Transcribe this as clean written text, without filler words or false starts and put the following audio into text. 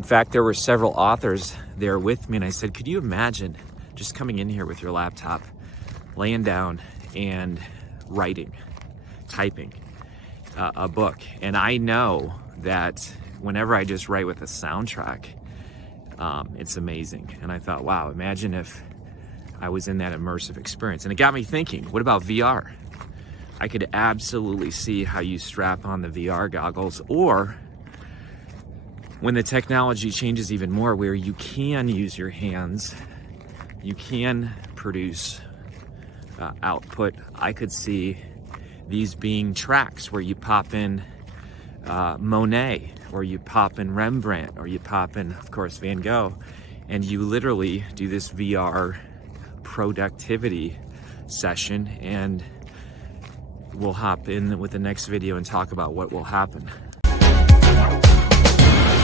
In fact, there were several authors there with me, and I said, could you imagine just coming in here with your laptop, laying down and writing, typing a book? And I know that whenever I just write with a soundtrack, it's amazing. And I thought, wow, imagine if I was in that immersive experience. And it got me thinking, what about VR? I could absolutely see how you strap on the VR goggles, or when the technology changes even more where you can use your hands, you can produce output. I could see these being tracks where you pop in Monet, or you pop in Rembrandt, or you pop in, of course, Van Gogh, and you literally do this VR productivity session, and we'll hop in with the next video and talk about what will happen.